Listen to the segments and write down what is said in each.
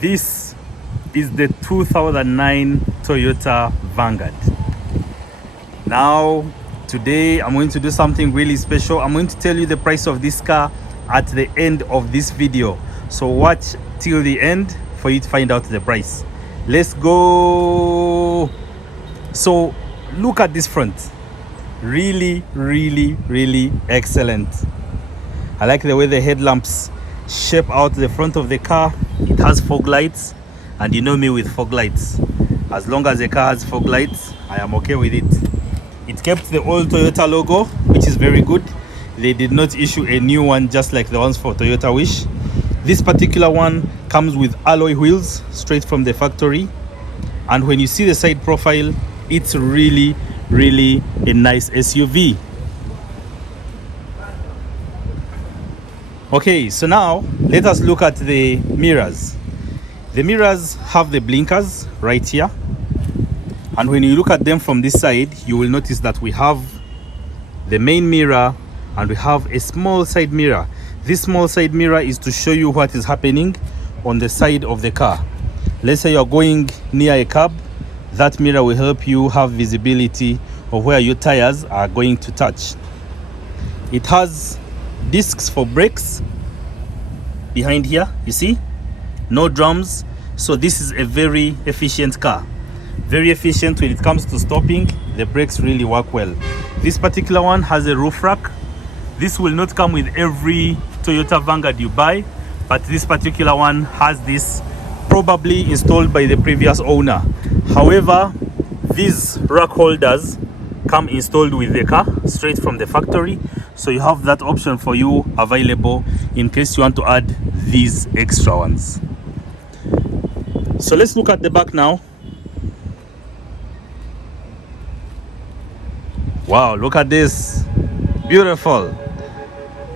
This is the 2009 Toyota Vanguard. Now, today I'm going to do something really special. I'm going to tell you the price of this car at the end of this video. So watch till the end for you to find out the price. Let's go. So look at this front. Really excellent. I like the way the headlamps shape out the front of the car. It has fog lights, and you know me with fog lights. As long as the car has fog lights, I am okay with it. It kept the old Toyota logo, which is very good. They did not issue a new one just like the ones for Toyota Wish. This particular one comes with alloy wheels straight from the factory, and when you see the side profile, it's really a nice SUV. Okay, so now let us look at the mirrors. The mirrors have the blinkers right here, and when you look at them from this side, you will notice that we have the main mirror and we have a small side mirror. This small side mirror is to show you what is happening on the side of the car. Let's say you're going near a curb, that mirror will help you have visibility of where your tires are going to touch. It has discs for brakes behind here, you see, no drums. So this is a very efficient car, very efficient when it comes to stopping. The brakes really work well. This particular one has a roof rack. This will not come with every Toyota Vanguard you buy, but this particular one has this, probably installed by the previous owner. However, these rack holders come installed with the car straight from the factory, so you have that option for you available in case you want to add these extra ones. So let's look at the back now. Wow, look at this, beautiful.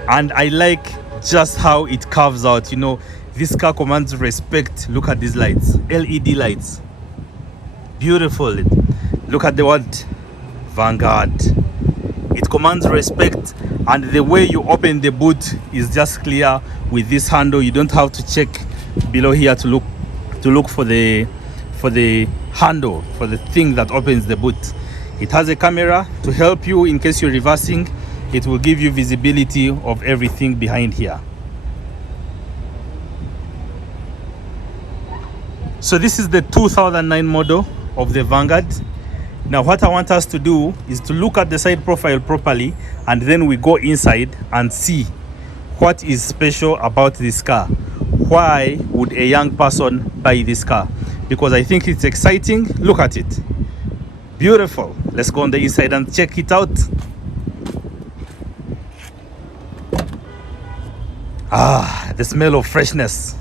And I like just how it carves out. You know, this car commands respect. Look at these lights, LED lights, beautiful. Look at the word Vanguard. It commands respect, and the way you open the boot is just clear with this handle. You don't have to check below here to look for the handle, for the thing that opens the boot. It has a camera to help you in case you're reversing. It will give you visibility of everything behind here. So this is the 2009 model of the Vanguard. Now what I want us to do is to look at the side profile properly, and then we go inside and see what is special about this car. Why would a young person buy this car? Because I think it's exciting. Look at it, beautiful. Let's go on the inside and check it out. The smell of freshness.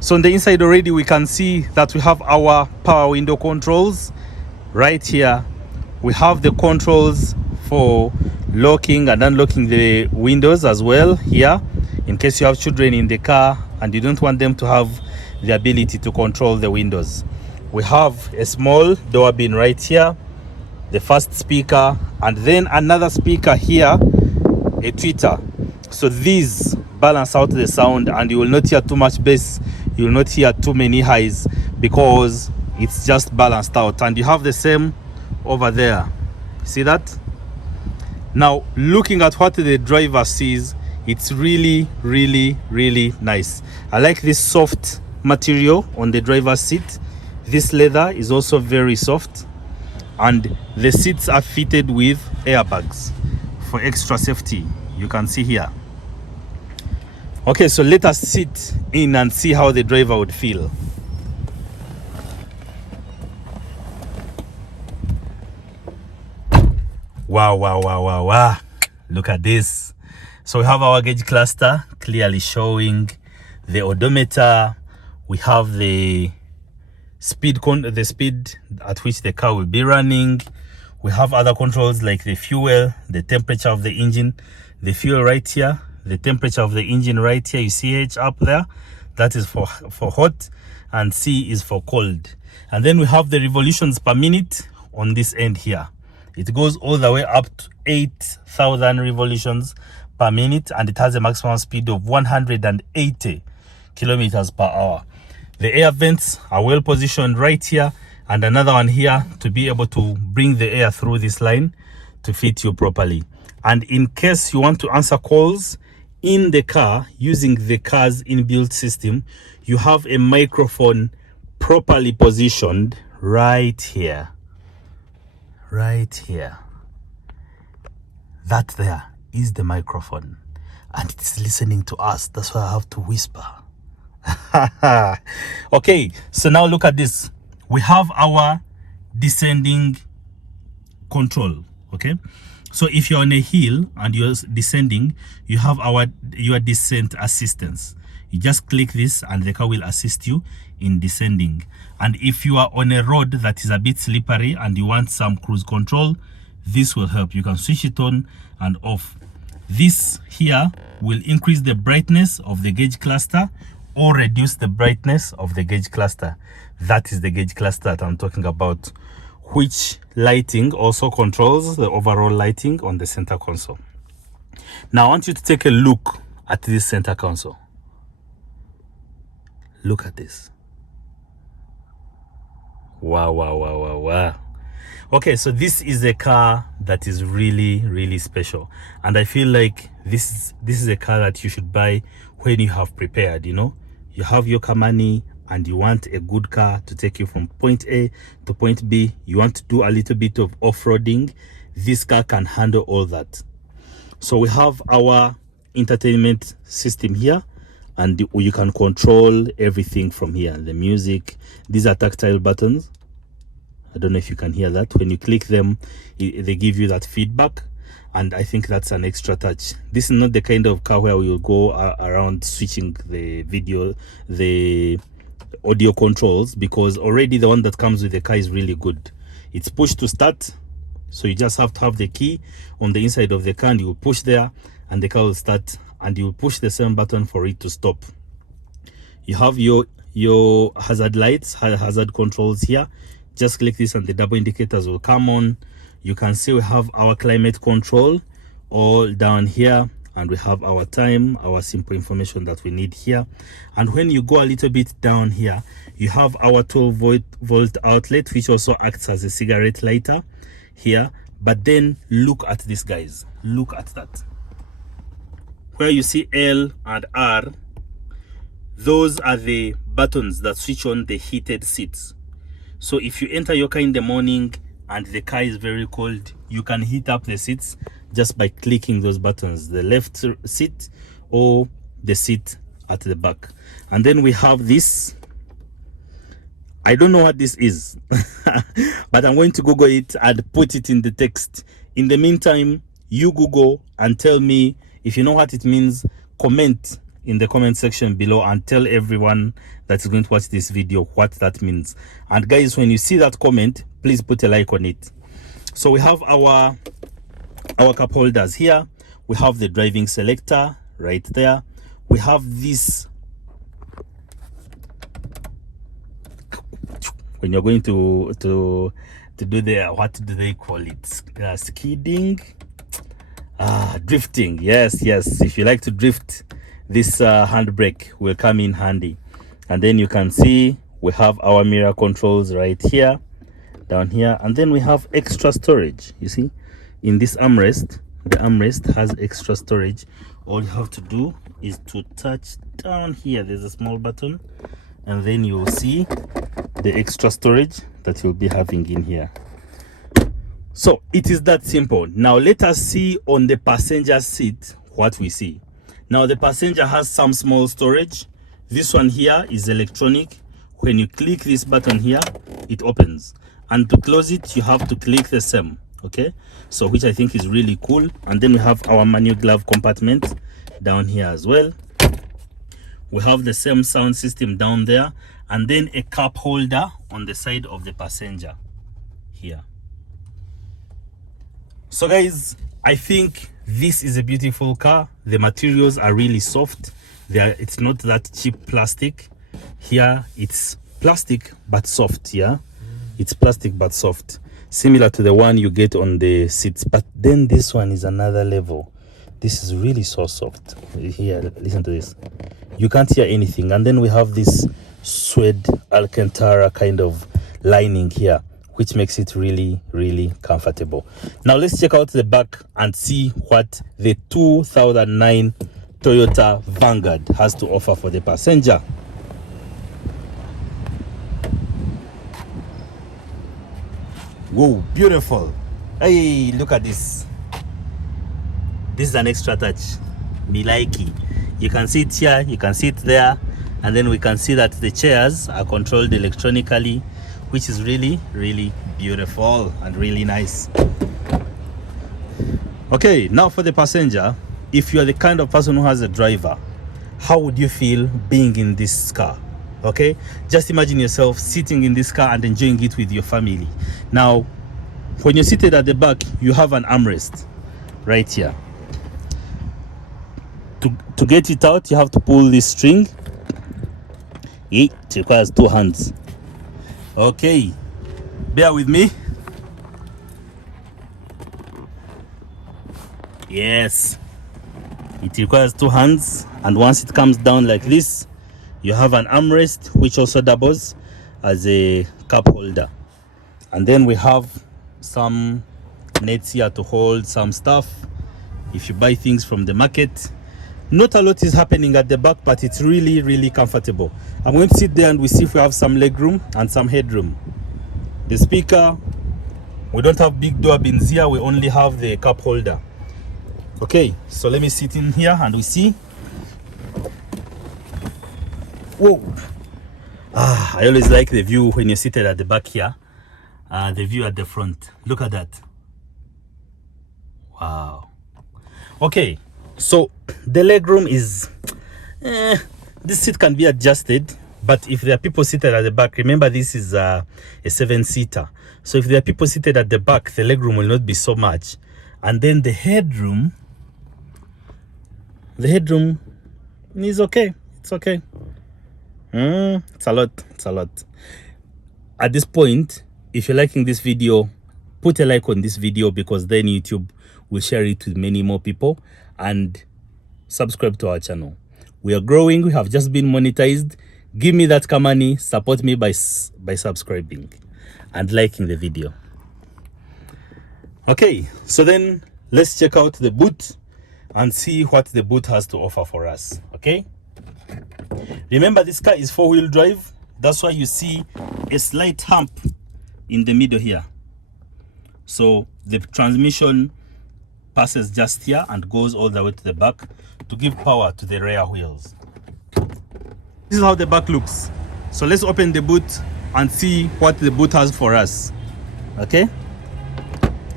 So on the inside already we can see that we have our power window controls. Right here we have the controls for locking and unlocking the windows as well here, in case you have children in the car and you don't want them to have the ability to control the windows. We have a small door bin right here, the first speaker, and then another speaker here, a tweeter. So these balance out the sound, and you will not hear too much bass, you will not hear too many highs, because it's just balanced out. And you have the same over there, see that? Now looking at what the driver sees, it's really nice. I like this soft material on the driver's seat. This leather is also very soft, and the seats are fitted with airbags for extra safety. You can see here. Okay, so let us sit in and see how the driver would feel. Wow. Look at this. So we have our gauge cluster clearly showing the odometer. We have the speed at which the car will be running. We have other controls like the fuel, the temperature of the engine, the fuel right here, the temperature of the engine right here. You see H up there, that is for hot, and C is for cold. And then we have the revolutions per minute on this end here. It goes all the way up to 8,000 revolutions per minute, and it has a maximum speed of 180 kilometers per hour. The air vents are well positioned right here, and another one here to be able to bring the air through this line to fit you properly. And in case you want to answer calls in the car using the car's inbuilt system, you have a microphone properly positioned right here. Right here. That there is the microphone, and it's listening to us. That's why I have to whisper. Okay, so now look at this. We have our descending control. Okay, so if you're on a hill and you're descending, you have your descent assistance. You just click this and the car will assist you in descending. And if you are on a road that is a bit slippery and you want some cruise control, this will help. You can switch it on and off. This here will increase the brightness of the gauge cluster or reduce the brightness of the gauge cluster. That is the gauge cluster that I'm talking about, which lighting also controls the overall lighting on the center console. Now I want you to take a look at this center console. Look at this. Wow, wow, wow, wow, wow. Okay, so this is a car that is really, really special. And I feel like this is a car that you should buy when you have prepared, you know. You have your car money and you want a good car to take you from point A to point B. You want to do a little bit of off-roading. This car can handle all that. So we have our entertainment system here, and you can control everything from here. The music, these are tactile buttons. I don't know if you can hear that. When you click them, they give you that feedback, and I think that's an extra touch. This is not the kind of car where we'll go around switching the audio controls, because already the one that comes with the car is really good. It's push to start, so you just have to have the key on the inside of the car and you push there and the car will start, and you push the same button for it to stop. You have your hazard lights, hazard controls here. Just click this and the double indicators will come on. You can see we have our climate control all down here, and we have our time, our simple information that we need here. And when you go a little bit down here, you have our 12-volt outlet, which also acts as a cigarette lighter here. But then look at this, guys. Look at that. Where you see L and R, those are the buttons that switch on the heated seats. So if you enter your car in the morning and the car is very cold, you can heat up the seats just by clicking those buttons, the left seat or the seat at the back. And then we have this. I don't know what this is, but I'm going to Google it and put it in the text. In the meantime, you Google and tell me if you know what it means. Comment in the comment section below and tell everyone that's going to watch this video what that means. And guys, when you see that comment, please put a like on it. So we have our cup holders here. We have the driving selector right there. We have this, when you're going to do the, what do they call it, skidding, drifting. Yes, if you like to drift, this handbrake will come in handy. And then you can see we have our mirror controls right here, down here, and then we have extra storage. You see, in this armrest, the armrest has extra storage. All you have to do is to touch down here. There's a small button, and then you will see the extra storage that you'll be having in here. So it is that simple. Now let us see on the passenger seat what we see. Now the passenger has some small storage. This one here is electronic. When you click this button here, it opens, and to close it you have to click the same. Okay, so which I think is really cool. And then we have our manual glove compartment down here as well. We have the same sound system down there, and then a cup holder on the side of the passenger here. So guys, I think this is a beautiful car. The materials are really soft. It's not that cheap plastic. Here it's plastic but soft. Yeah, it's plastic but soft, similar to the one you get on the seats. But then this one is another level. This is really so soft. Here, listen to this. You can't hear anything. And then we have this suede Alcantara kind of lining here, which makes it really, really comfortable. Now let's check out the back and see what the 2009 Toyota Vanguard has to offer for the passenger. Whoa, beautiful. Hey, look at this. This is an extra touch. Me likey. You can see it here, you can see it there, and then we can see that the chairs are controlled electronically, which is really, really beautiful and really nice. Okay, now for the passenger, if you are the kind of person who has a driver, how would you feel being in this car? Okay, just imagine yourself sitting in this car and enjoying it with your family. Now, when you're seated at the back, you have an armrest right here. To get it out, you have to pull this string. It requires 2 hands. Okay, bear with me. Yes, it requires 2 hands, and once it comes down like this, you have an armrest which also doubles as a cup holder. And then we have some nets here to hold some stuff if you buy things from the market. Not a lot is happening at the back, but it's really, really comfortable. I'm going to sit there and we see if we have some leg room and some headroom. The speaker, we don't have big door bins here, we only have the cup holder. Okay, so let me sit in here and we see. Whoa. I always like the view when you're seated at the back here. The view at the front. Look at that. Wow. Okay, so the leg room is this seat can be adjusted, but if there are people seated at the back, remember this is a 7-seater, so if there are people seated at the back, the leg room will not be so much. And then the headroom is okay. It's okay. It's a lot. At this point, if you're liking this video, put a like on this video, because then YouTube will share it with many more people, and subscribe to our channel. We are growing. We have just been monetized. Give me that money. Support me by subscribing and liking the video. Okay, so then let's check out the boot and see what the boot has to offer for us. Okay, remember this car is 4-wheel drive. That's why you see a slight hump in the middle here. So the transmission passes just here and goes all the way to the back to give power to the rear wheels. This is how the back looks. So let's open the boot and see what the boot has for us. Okay,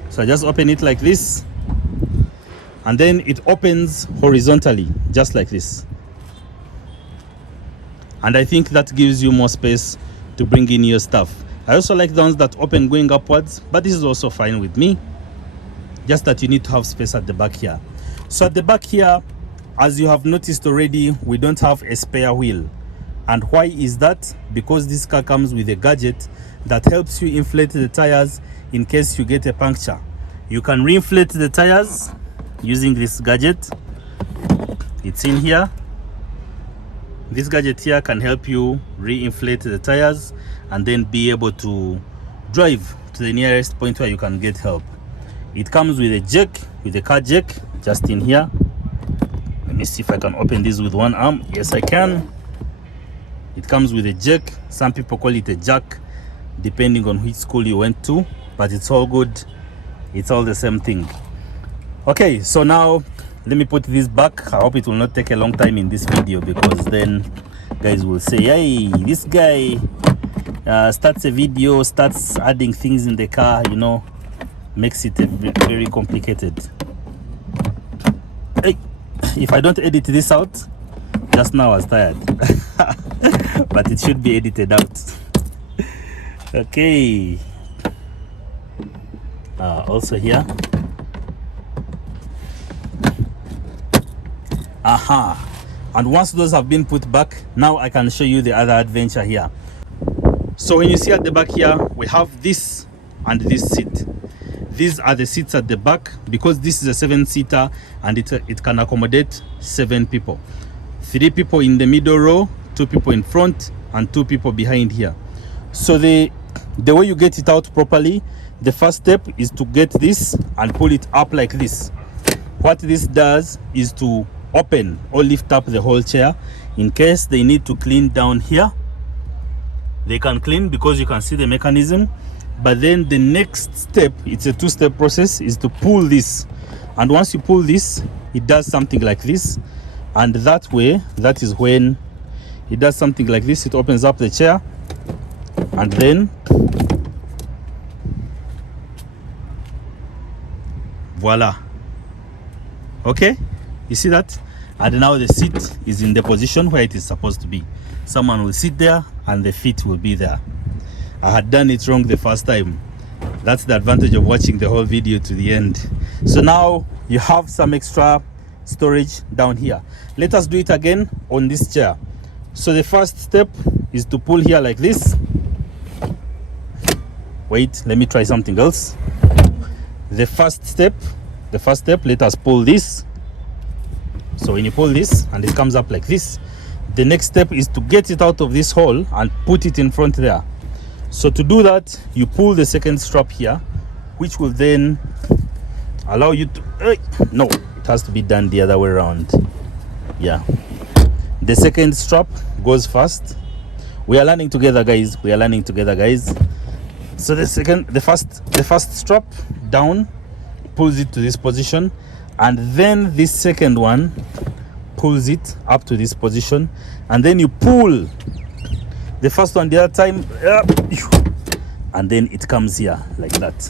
so I just open it like this, and then it opens horizontally just like this, and I think that gives you more space to bring in your stuff. I also like the ones that open going upwards, but this is also fine with me, just that you need to have space at the back here. So at the back here, as you have noticed already, we don't have a spare wheel. And why is that? Because this car comes with a gadget that helps you inflate the tires in case you get a puncture. You can reinflate the tires using this gadget. It's in here. This gadget here can help you reinflate the tires and then be able to drive to the nearest point where you can get help. It comes with a jack, with a car jack, just in here. Let me see if I can open this with one arm. Yes, I can. It comes with a jack. Some people call it a jack, depending on which school you went to, but it's all good. It's all the same thing. Okay, so now let me put this back. I hope it will not take a long time in this video, because then guys will say, hey, this guy starts a video, starts adding things in the car, you know, makes it very complicated. Hey, if I don't edit this out, just now I was tired. But it should be edited out. Okay. Also here. And once those have been put back, now I can show you the other adventure here. So when you see at the back here, we have this and this seat. These are the seats at the back, because this is a 7-seater and it can accommodate 7 people. 3 people in the middle row, 2 people in front, and 2 people behind here. So the way you get it out properly, the first step is to get this and pull it up like this. What this does is to open or lift up the whole chair. In case they need to clean down here, they can clean because you can see the mechanism. But then the next step, it's a 2-step process, is to pull this. And once you pull this, it does something like this. And that way, that is when it does something like this. It opens up the chair, and then voila. Okay, you see that? And now the seat is in the position where it is supposed to be. Someone will sit there and the feet will be there. I had done it wrong the first time. That's the advantage of watching the whole video to the end. So now you have some extra storage down here. Let us do it again on this chair. So the first step is to pull here like this. Wait, let me try something else. The first step, let us pull this. So when you pull this and it comes up like this, the next step is to get it out of this hole and put it in front there. So to do that, you pull the second strap here, which will then allow you to no, it has to be done the other way around. Yeah, the second strap goes first. We are learning together, guys. So the first strap down pulls it to this position, and then this second one pulls it up to this position, and then you pull the first one the other time, and then it comes here like that.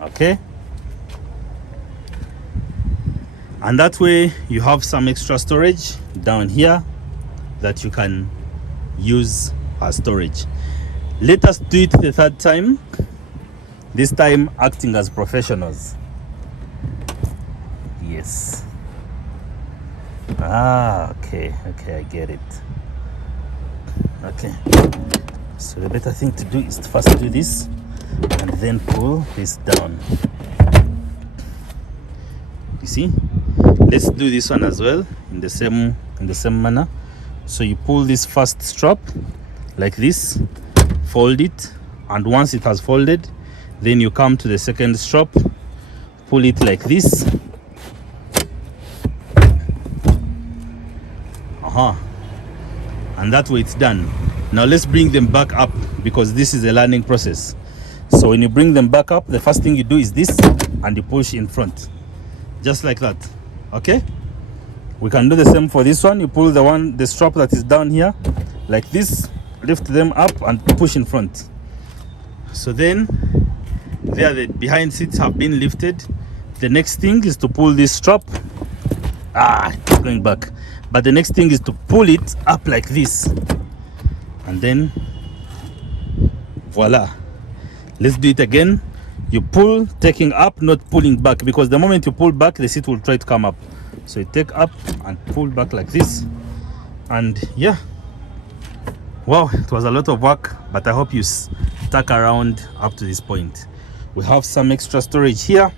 Okay, and that way you have some extra storage down here that you can use as storage. Let us do it the third time, this time acting as professionals. Yes. Okay, I get it. Okay, so the better thing to do is to first do this and then pull this down. You see, let's do this one as well in the same manner. So you pull this first strap like this, fold it, and once it has folded, then you come to the second strap, pull it like this. And that way it's done. Now let's bring them back up, because this is a learning process. So when you bring them back up, the first thing you do is this, and you push in front, just like that. Okay, we can do the same for this one. You pull the strap that is down here like this, lift them up and push in front. So then there, the behind seats have been lifted. The next thing is to pull this strap. It's going back. But the next thing is to pull it up like this, and then voila. Let's do it again. You pull, taking up, not pulling back, because the moment you pull back, the seat will try to come up. So you take up and pull back like this. And yeah, wow, it was a lot of work, but I hope you stuck around up to this point. We have some extra storage here.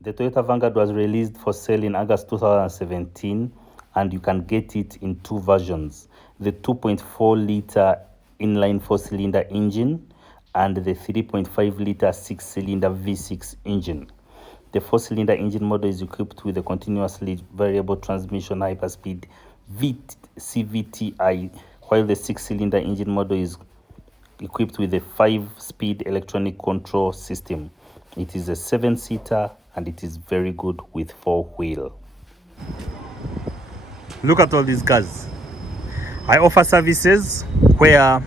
The Toyota Vanguard was released for sale in August 2017, and you can get it in 2 versions: the 2.4 liter inline 4-cylinder engine and the 3.5 liter 6-cylinder V6 engine. The 4-cylinder engine model is equipped with a continuously variable transmission hyperspeed VVTI, while the 6-cylinder engine model is equipped with a 5-speed electronic control system. It is a 7-seater, and it is very good with 4-wheel. Look at all these cars. I offer services where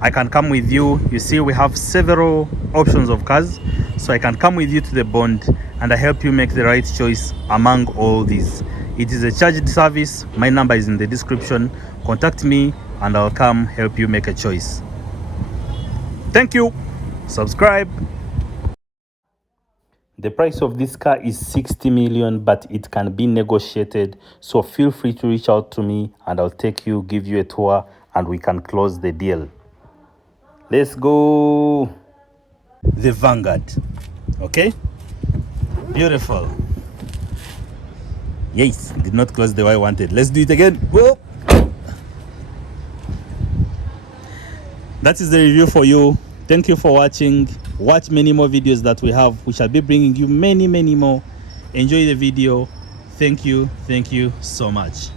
I can come with you. You see, we have several options of cars, so I can come with you to the bond and I help you make the right choice among all these. It is a charged service. My number is in the description. Contact me and I'll come help you make a choice. Thank you. Subscribe. The price of this car is 60 million, but it can be negotiated. So feel free to reach out to me and I'll take you, give you a tour, and we can close the deal. Let's go. The Vanguard. Okay. Beautiful. Yes, did not close the way I wanted. Let's do it again. Whoa. That is the review for you. Thank you for watching. Watch many more videos that we have. We shall be bringing you many more. Enjoy the video. Thank you so much.